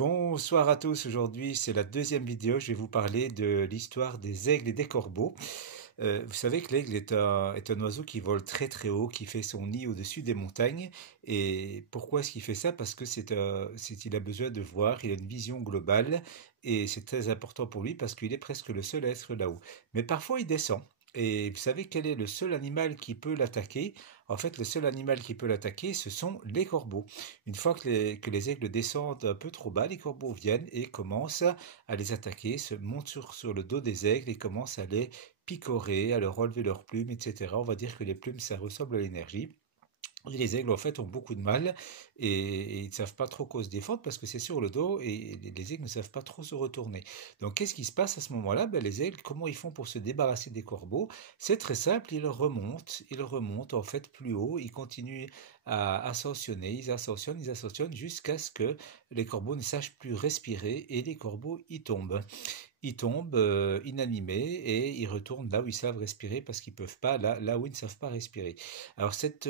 Bonsoir à tous, aujourd'hui c'est la deuxième vidéo, je vais vous parler de l'histoire des aigles et des corbeaux. Vous savez que l'aigle est un oiseau qui vole très très haut, qui fait son nid au-dessus des montagnes. Et pourquoi est-ce qu'il fait ça? Parce que il a besoin de voir, il a une vision globale et c'est très important pour lui parce qu'il est presque le seul à être là-haut. Mais parfois il descend. Et vous savez quel est le seul animal qui peut l'attaquer? En fait, le seul animal qui peut l'attaquer, ce sont les corbeaux. Une fois que les aigles descendent un peu trop bas, les corbeaux viennent et commencent à les attaquer, se montent sur le dos des aigles et commencent à les picorer, à leur enlever leurs plumes, etc. On va dire que les plumes, ça ressemble à l'énergie. Et les aigles, en fait, ont beaucoup de mal et ils ne savent pas trop quoi se défendre parce que c'est sur le dos et les aigles ne savent pas trop se retourner. Donc, qu'est-ce qui se passe à ce moment-là? Ben, les aigles, comment ils font pour se débarrasser des corbeaux? C'est très simple, ils remontent en fait plus haut, ils continuent à ascensionner, ils ascensionnent jusqu'à ce que les corbeaux ne sachent plus respirer et les corbeaux y tombent. Ils tombent inanimés et ils retournent là où ils savent respirer parce qu'ils peuvent pas, là où ils ne savent pas respirer. Alors cette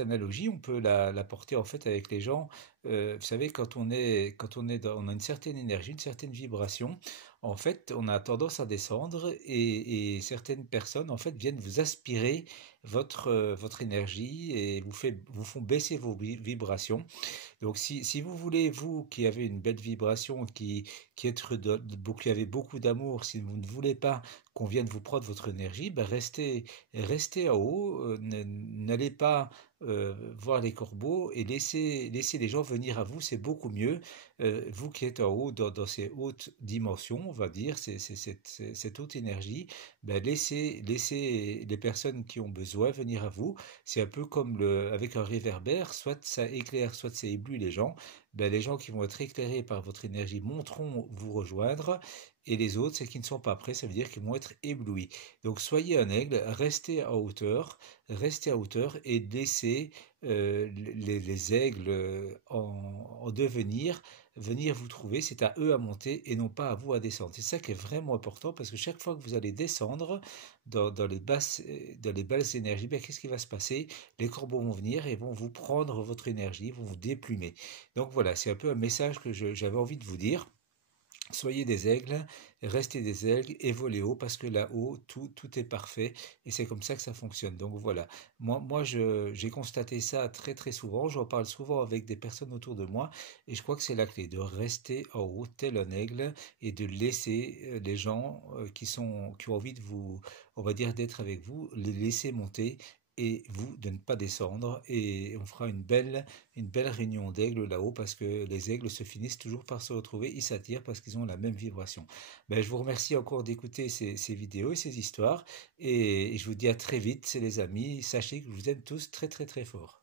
analogie, on peut la porter en fait avec les gens. Vous savez, on a une certaine énergie, une certaine vibration. En fait, on a tendance à descendre et certaines personnes en fait viennent vous aspirer votre énergie et vous font baisser vos vibrations. Donc si vous voulez, vous qui avez une belle vibration, qui avez beaucoup d'amour, si vous ne voulez pas qu'on vienne vous prendre votre énergie, ben restez en haut, n'allez pas voir les corbeaux et laissez les gens venir à vous, c'est beaucoup mieux. Vous qui êtes en haut, dans ces hautes dimensions, on va dire, cette haute énergie, ben laissez les personnes qui ont besoin venir à vous. C'est un peu comme avec un réverbère, soit ça éclaire, soit ça éblouit les gens. Ben, les gens qui vont être éclairés par votre énergie monteront vous rejoindre, et les autres, ceux qui ne sont pas prêts, ça veut dire qu'ils vont être éblouis. Donc soyez un aigle, restez à hauteur et laissez les aigles en devenir venir vous trouver. C'est à eux à monter et non pas à vous à descendre. C'est ça qui est vraiment important parce que chaque fois que vous allez descendre dans les basses énergies, ben, qu'est-ce qui va se passer? Les corbeaux vont venir et vont vous prendre votre énergie, vont vous déplumer. Donc voilà, c'est un peu un message que j'avais envie de vous dire. Soyez des aigles, restez des aigles et volez haut parce que là-haut, tout est parfait et c'est comme ça que ça fonctionne. Donc voilà, j'ai constaté ça très très souvent, j'en parle souvent avec des personnes autour de moi et je crois que c'est la clé de rester en haut tel un aigle et de laisser les gens qui ont envie de vous, on va dire, d'être avec vous, les laisser monter et vous de ne pas descendre et on fera une belle réunion d'aigles là-haut parce que les aigles se finissent toujours par se retrouver, ils s'attirent parce qu'ils ont la même vibration. Ben, je vous remercie encore d'écouter ces vidéos et ces histoires et je vous dis à très vite, c'est les amis, sachez que je vous aime tous très très très fort.